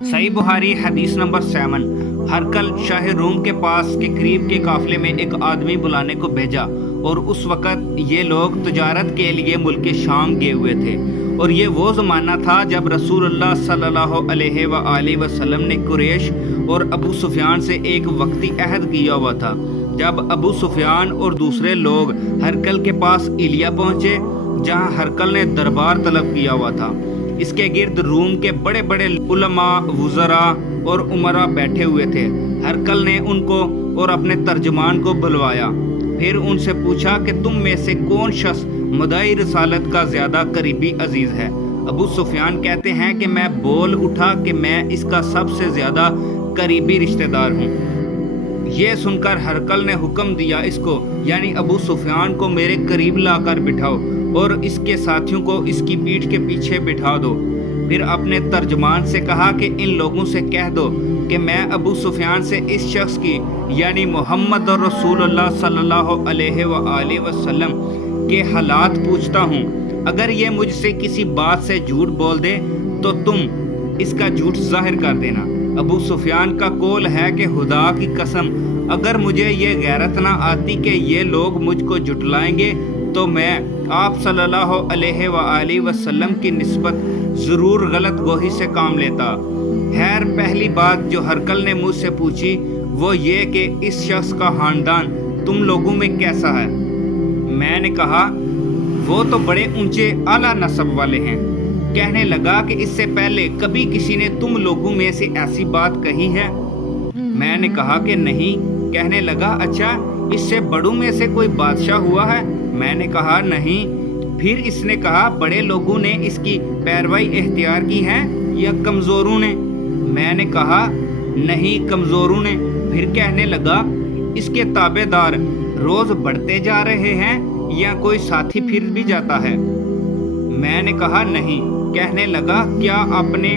صحیح بخاری حدیث نمبر 7۔ ہرقل شاہ روم کے پاس کے قریب کے قافلے میں ایک آدمی بلانے کو بھیجا، اور اس وقت یہ لوگ تجارت کے لیے ملک شام گئے ہوئے تھے، اور یہ وہ زمانہ تھا جب رسول اللہ صلی اللہ علیہ وآلہ وسلم نے قریش اور ابو سفیان سے ایک وقتی عہد کیا ہوا تھا۔ جب ابو سفیان اور دوسرے لوگ ہرقل کے پاس ایلیا پہنچے، جہاں ہرقل نے دربار طلب کیا ہوا تھا، اس کے گرد روم کے بڑے بڑے علماء، وزراء اور امراء بیٹھے ہوئے تھے۔ ہرقل نے ان کو اور اپنے ترجمان کو بلوایا، پھر ان سے پوچھا کہ تم میں سے کون شخص مدعی رسالت کا زیادہ قریبی عزیز ہے؟ ابو سفیان کہتے ہیں کہ میں بول اٹھا کہ میں اس کا سب سے زیادہ قریبی رشتہ دار ہوں۔ یہ سن کر ہرقل نے حکم دیا، اس کو یعنی ابو سفیان کو میرے قریب لا کر بٹھاؤ اور اس کے ساتھیوں کو اس کی پیٹھ کے پیچھے بٹھا دو۔ پھر اپنے ترجمان سے کہا کہ ان لوگوں سے کہہ دو کہ میں ابو سفیان سے اس شخص کی یعنی محمد اور رسول اللہ صلی اللہ علیہ وآلہ وسلم کے حالات پوچھتا ہوں۔ اگر یہ مجھ سے کسی بات سے جھوٹ بول دے تو تم اس کا جھوٹ ظاہر کر دینا۔ ابو سفیان کا قول ہے کہ خدا کی قسم، اگر مجھے یہ غیرت نہ آتی کہ یہ لوگ مجھ کو جھٹلائیں گے تو میں آپ صلی اللہ علیہ وآلہ وسلم کی نسبت ضرور غلط گوہی سے کام لیتا۔ خیر، پہلی بات جو ہرقل نے مجھ سے پوچھی وہ یہ کہ اس شخص کا خاندان تم لوگوں میں کیسا ہے؟ میں نے کہا وہ تو بڑے اونچے اعلیٰ نسب والے ہیں۔ کہنے لگا کہ اس سے پہلے کبھی کسی نے تم لوگوں میں سے ایسی بات کہی ہے؟ میں نے کہا کہ نہیں۔ کہنے لگا اچھا، اس سے بڑوں میں سے کوئی بادشاہ ہوا ہے؟ میں نے کہا نہیں۔ پھر اس نے کہا بڑے لوگوں نے اس کی پیروی اختیار کی ہے یا کمزوروں نے؟ میں نے کہا نہیں، کمزوروں نے۔ پھر کہنے لگا اس کے تابع دار روز بڑھتے جا رہے ہیں یا کوئی ساتھی پھر بھی جاتا ہے؟ میں نے کہا نہیں۔ کہنے لگا کیا آپ نے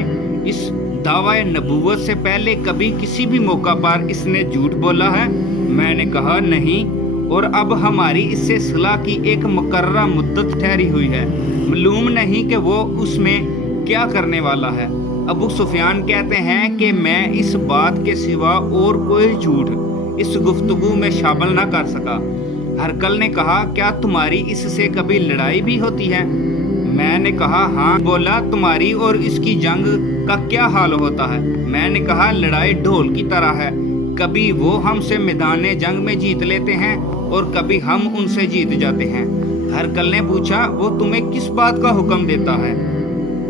اس دعوی نبوت سے پہلے کبھی کسی بھی موقع پر اس نے جھوٹ بولا ہے؟ میں نے کہا نہیں، اور اب ہماری اس سے صلح کی ایک مقررہ مدت ٹھہری ہوئی ہے، معلوم نہیں کہ وہ اس میں کیا کرنے والا ہے۔ ابو سفیان کہتے ہیں کہ میں اس بات کے سوا اور کوئی جھوٹ اس گفتگو میں شامل نہ کر سکا۔ ہرقل نے کہا کیا تمہاری اس سے کبھی لڑائی بھی ہوتی ہے؟ میں نے کہا ہاں۔ بولا تمہاری اور اس کی جنگ کا کیا حال ہوتا ہے؟ میں نے کہا لڑائی ڈھول کی طرح ہے، کبھی وہ ہم سے میدان جنگ میں جیت لیتے ہیں اور کبھی ہم ان سے جیت جاتے ہیں۔ ہرقل نے پوچھا وہ تمہیں کس بات کا حکم دیتا ہے؟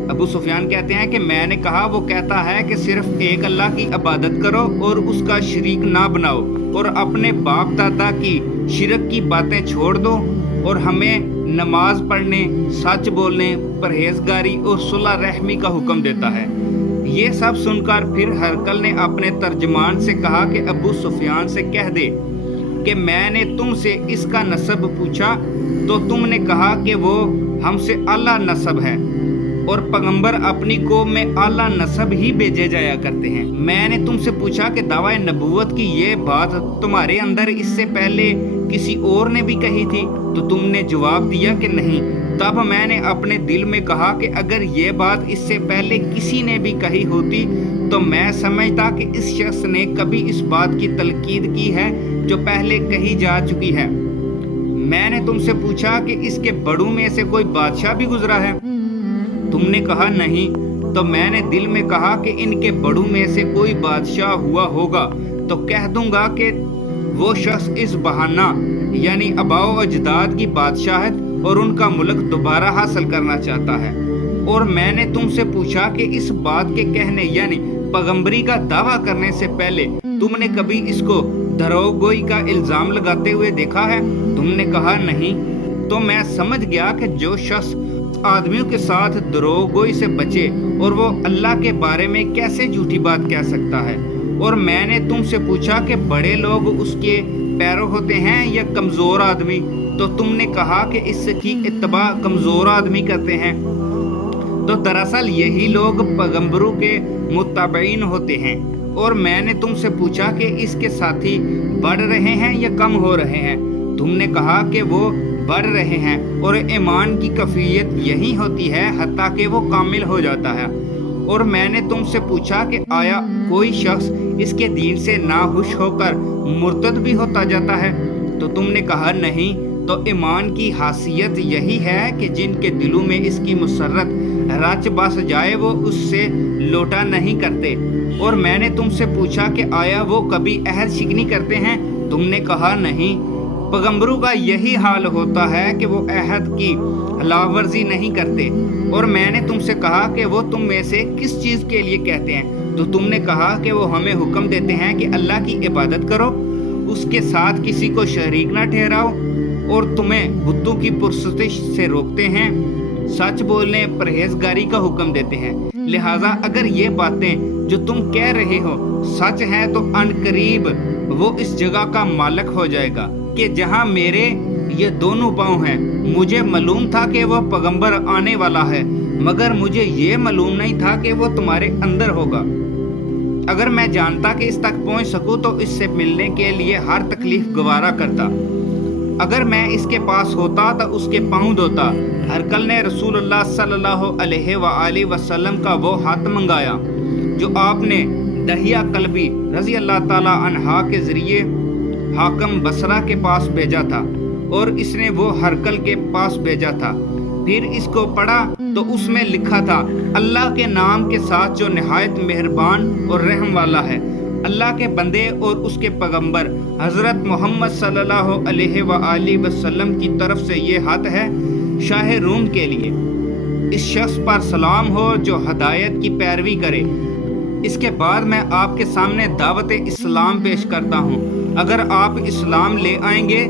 ابو سفیان کہتے ہیں کہ میں نے کہا وہ کہتا ہے کہ صرف ایک اللہ کی عبادت کرو اور اس کا شریک نہ بناؤ، اور اپنے باپ دادا کی شرک کی باتیں چھوڑ دو، اور ہمیں نماز پڑھنے، سچ بولنے، پرہیزگاری اور صلح رحمی کا حکم دیتا ہے۔ یہ سب سن کر پھر ہرقل نے اپنے ترجمان سے کہا کہ ابو سفیان سے کہہ دے کہ میں نے تم سے اس کا نسب پوچھا تو تم نے کہا کہ وہ ہم سے اعلیٰ نسب ہے، اور پیغمبر اپنی قوم میں اعلیٰ نسب ہی بھیجے جایا کرتے ہیں۔ میں نے تم سے پوچھا کہ دعوی نبوت کی یہ بات تمہارے اندر اس سے پہلے کسی اور نے بھی کہی تھی؟ تو تم نے جواب دیا کہ نہیں۔ تب میں نے اپنے دل میں کہا کہ اگر یہ بات اس سے پہلے کسی نے بھی کہی ہوتی تو میں سمجھتا کہ اس شخص نے کبھی اس بات کی تلقید کی ہے جو پہلے کہی جا چکی ہے۔ میں نے تم سے پوچھا کہ اس کے بڑوں میں سے کوئی بادشاہ بھی گزرا ہے؟ تم نے کہا نہیں۔ تو میں نے دل میں کہا کہ ان کے بڑوں میں سے کوئی بادشاہ ہوا ہوگا تو کہہ دوں گا کہ وہ شخص اس بہانہ یعنی آباء و اجداد کی بادشاہت اور ان کا ملک دوبارہ حاصل کرنا چاہتا ہے۔ اور میں نے تم سے پوچھا کہ اس بات کے کہنے یعنی پیغمبری کا دعویٰ کرنے سے پہلے تم نے کبھی اس کو دروغ گوئی کا الزام لگاتے ہوئے دیکھا ہے؟ تم نے کہا نہیں۔ تو میں سمجھ گیا کہ جو شخص آدمیوں کے ساتھ دروغ گوئی سے بچے اور وہ اللہ کے بارے میں کیسے جھوٹی بات کہہ سکتا ہے۔ اور میں نے تم سے پوچھا کہ بڑے لوگ اس کے پیرو ہوتے ہیں یا کمزور آدمی؟ تو تم نے کہا کہ اس کی اتباع کمزور آدمی کرتے ہیں۔ تو دراصل یہی لوگ پیغمبروں کے متبعین ہوتے ہیں۔ اور میں نے تم سے پوچھا کہ اس کے ساتھی بڑھ رہے ہیں یا کم ہو رہے ہیں؟ تم نے کہا کہ وہ بڑھ رہے ہیں، اور ایمان کی کیفیت یہی ہوتی ہے حتیٰ کہ وہ کامل ہو جاتا ہے۔ اور میں نے تم سے پوچھا کہ آیا کوئی شخص اس کے دین سے ناخوش ہو کر مرتد بھی ہوتا جاتا ہے؟ تو تم نے کہا نہیں۔ تو ایمان کی حیثیت یہی ہے کہ جن کے دلوں میں اس کی مسرت رچ بس جائے وہ اس سے لوٹا نہیں کرتے۔ اور میں نے تم سے پوچھا کہ آیا وہ کبھی عہد شکنی کرتے ہیں؟ تم نے کہا نہیں۔ پیغمبروں کا یہی حال ہوتا ہے کہ وہ عہد کی خلاف ورزی نہیں کرتے۔ اور میں نے تم سے کہا کہ وہ تم میں سے کس چیز کے لیے کہتے ہیں؟ تو تم نے کہا کہ وہ ہمیں حکم دیتے ہیں کہ اللہ کی عبادت کرو، اس کے ساتھ کسی کو شریک نہ ٹھہراؤ، اور تمہیں بتوں کی پرستش سے روکتے ہیں، سچ بولنے پرہیزگاری کا حکم دیتے ہیں۔ لہٰذا اگر یہ باتیں جو تم کہہ رہے ہو سچ ہیں تو ان قریب وہ اس جگہ کا مالک ہو جائے گا کہ جہاں میرے یہ دونوں پاؤں ہیں۔ مجھے معلوم تھا کہ وہ پیغمبر آنے والا ہے، مگر مجھے یہ معلوم نہیں تھا کہ وہ تمہارے اندر ہوگا۔ اگر میں جانتا کہ اس تک پہنچ سکوں تو اس سے ملنے کے لیے ہر تکلیف گوارا کرتا۔ اگر میں اس کے پاس ہوتا تو اس کے پاؤں دھوتا۔ ہرقل نے رسول اللہ صلی اللہ علیہ وآلہ وسلم کا وہ ہاتھ منگایا جو آپ نے دہیہ کلبی رضی اللہ تعالی عنہا کے ذریعے حاکم بصرہ کے پاس بھیجا تھا، اور اس نے وہ ہرقل کے پاس بھیجا تھا۔ پھر اس کو پڑھا تو اس میں لکھا تھا، اللہ کے نام کے ساتھ جو نہایت مہربان اور رحم والا ہے۔ اللہ کے بندے اور اس کے پیغمبر حضرت محمد صلی اللہ علیہ وآلہ وسلم کی طرف سے یہ خط ہے شاہ روم کے لیے۔ اس شخص پر سلام ہو جو ہدایت کی پیروی کرے۔ اس کے بعد میں آپ کے سامنے دعوت اسلام پیش کرتا ہوں۔ اگر آپ اسلام لے آئیں گے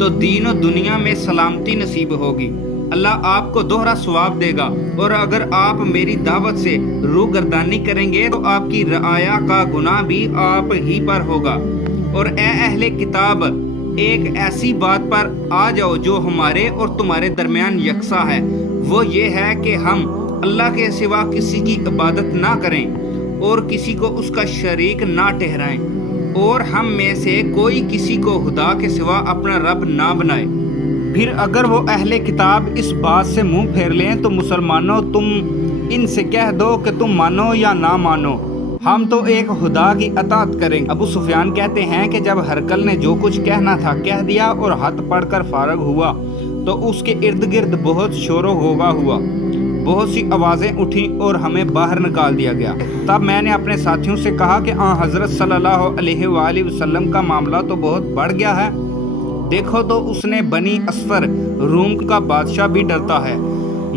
تو دین و دنیا میں سلامتی نصیب ہوگی، اللہ آپ کو دوہرا ثواب دے گا، اور اگر آپ میری دعوت سے روگردانی کریں گے تو آپ کی رعایا کا گناہ بھی آپ ہی پر ہوگا۔ اور اے اہل کتاب، ایک ایسی بات پر آ جاؤ جو ہمارے اور تمہارے درمیان یکساں ہے، وہ یہ ہے کہ ہم اللہ کے سوا کسی کی عبادت نہ کریں اور کسی کو اس کا شریک نہ ٹھہرائیں، اور ہم میں سے کوئی کسی کو خدا کے سوا اپنا رب نہ بنائے۔ پھر اگر وہ اہل کتاب اس بات سے منہ پھیر لیں تو مسلمانوں تم ان سے کہہ دو کہ تم مانو یا نہ مانو، ہم تو ایک خدا کی اطاعت کریں۔ ابو سفیان کہتے ہیں کہ جب ہرقل نے جو کچھ کہنا تھا کہہ دیا اور ہاتھ پڑھ کر فارغ ہوا تو اس کے ارد گرد بہت شور و غوغا ہوا، بہت سی آوازیں اٹھیں اور ہمیں باہر نکال دیا گیا۔ تب میں نے اپنے ساتھیوں سے کہا کہ حضرت صلی اللہ علیہ وآلہ وسلم کا معاملہ تو بہت بڑھ گیا ہے، دیکھو تو اس نے بنی اسفر روم کا بادشاہ بھی ڈرتا ہے۔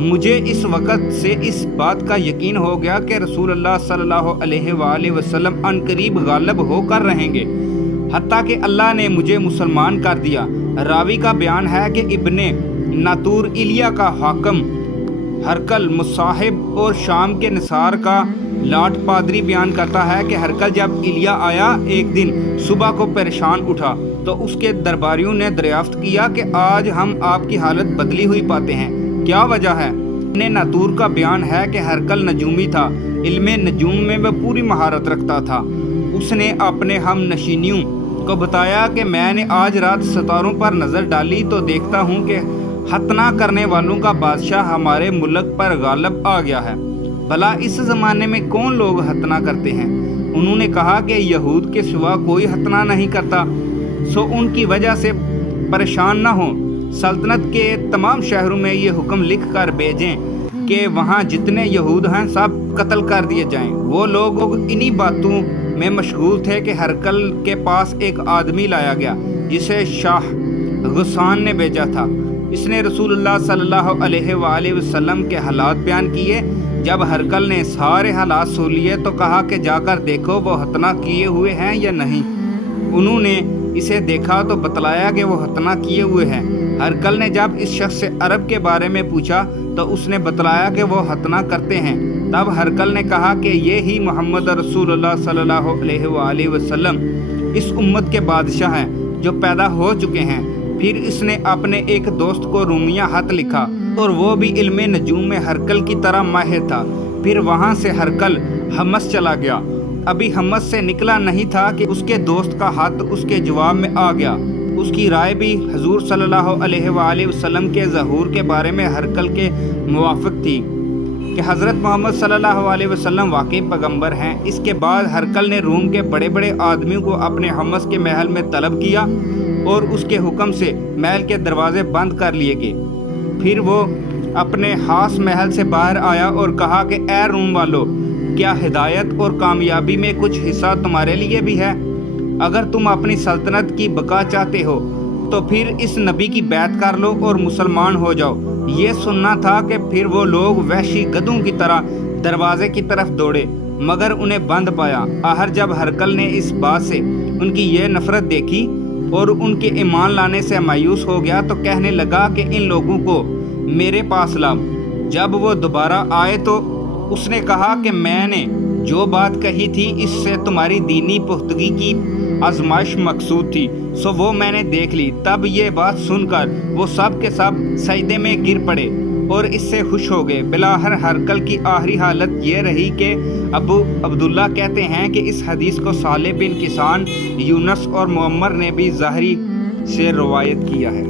مجھے اس وقت سے اس بات کا یقین ہو گیا کہ رسول اللہ صلی اللہ علیہ وآلہ وسلم ان قریب غالب ہو کر رہیں گے، حتیٰ کہ اللہ نے مجھے مسلمان کر دیا۔ راوی کا بیان ہے کہ ابن ناتور ایلیا کا حاکم ہرقل مصاحب اور شام کے نصار کا لاٹ پادری بیان کرتا ہے کہ ہرقل جب ایلیا آیا ایک دن صبح کو پریشان اٹھا تو اس کے درباریوں نے دریافت کیا کہ آج ہم آپ کی حالت بدلی ہوئی پاتے ہیں، کیا وجہ ہے؟ ابن ناتور کا بیان ہے کہ ہرقل نجومی تھا، علم نجوم میں وہ پوری مہارت رکھتا تھا۔ اس نے اپنے ہم نشینیوں کو بتایا کہ میں نے آج رات ستاروں پر نظر ڈالی تو دیکھتا ہوں کہ ختنہ کرنے والوں کا بادشاہ ہمارے ملک پر غالب آ گیا ہے۔ بھلا اس زمانے میں کون لوگ ختنہ کرتے ہیں؟ انہوں نے کہا کہ یہود کے سوا کوئی ختنہ نہیں کرتا، سو ان کی وجہ سے پریشان نہ ہوں۔ سلطنت کے تمام شہروں میں یہ حکم لکھ کر بھیجیں کہ وہاں جتنے یہود ہیں سب قتل کر دیے جائیں۔ وہ لوگ انہی باتوں میں مشغول تھے کہ ہرقل کے پاس ایک آدمی لایا گیا جسے شاہ غسان نے بھیجا تھا۔ اس نے رسول اللہ صلی اللہ علیہ وآلہ وسلم کے حالات بیان کیے۔ جب ہرقل نے سارے حالات سن لیے تو کہا کہ جا کر دیکھو وہ ختنہ کیے ہوئے ہیں یا نہیں۔ انہوں نے اسے دیکھا تو بتلایا کہ وہ ختنہ کیے ہوئے ہیں۔ ہرقل نے جب اس شخص سے عرب کے بارے میں پوچھا تو اس نے بتلایا کہ وہ ختنہ کرتے ہیں۔ تب ہرقل نے کہا کہ یہ ہی محمد رسول اللہ صلی اللہ علیہ وآلہ وسلم اس امت کے بادشاہ ہیں جو پیدا ہو چکے ہیں۔ پھر اس نے اپنے ایک دوست کو رومیہ خط لکھا اور وہ بھی علم نجوم میں ہرقل کی طرح ماہر تھا۔ پھر وہاں سے ہرقل حمص چلا گیا۔ ابھی حمص سے نکلا نہیں تھا کہ اس کے دوست کا خط اس کے جواب میں آ گیا۔ اس کی رائے بھی حضور صلی اللہ علیہ وآلہ وسلم کے ظہور کے بارے میں ہرقل کے موافق تھی کہ کہ حضرت محمد صلی اللہ علیہ وسلم واقعی پیغمبر ہیں۔ اس کے بعد ہرقل نے روم کے بڑے بڑے آدمیوں کو اپنے حمص کے محل میں طلب کیا اور اس کے حکم سے محل کے دروازے بند کر لیے گئے۔ پھر وہ اپنے خاص محل سے باہر آیا اور کہا کہ اے روم والو، کیا ہدایت اور کامیابی میں کچھ حصہ تمہارے لیے بھی ہے؟ اگر تم اپنی سلطنت کی بقا چاہتے ہو تو پھر اس نبی کی بیعت کر لو اور مسلمان ہو جاؤ۔ یہ سننا تھا کہ پھر وہ لوگ وحشی گدھوں کی طرح دروازے کی طرف دوڑے مگر انہیں بند پایا۔ آخر جب ہرقل نے اس بات سے ان کی یہ نفرت دیکھی اور ان کے ایمان لانے سے مایوس ہو گیا تو کہنے لگا کہ ان لوگوں کو میرے پاس لاؤ۔ جب وہ دوبارہ آئے تو اس نے کہا کہ میں نے جو بات کہی تھی اس سے تمہاری دینی پختگی کی آزمائش مقصود تھی، سو وہ میں نے دیکھ لی۔ تب یہ بات سن کر وہ سب کے سب سجدے میں گر پڑے اور اس سے خوش ہو گئے۔ بلاخر ہرقل کی آخری حالت یہ رہی کہ ابو عبداللہ کہتے ہیں کہ اس حدیث کو صالح بن کیسان، یونس اور معمر نے بھی ظاہری سے روایت کیا ہے۔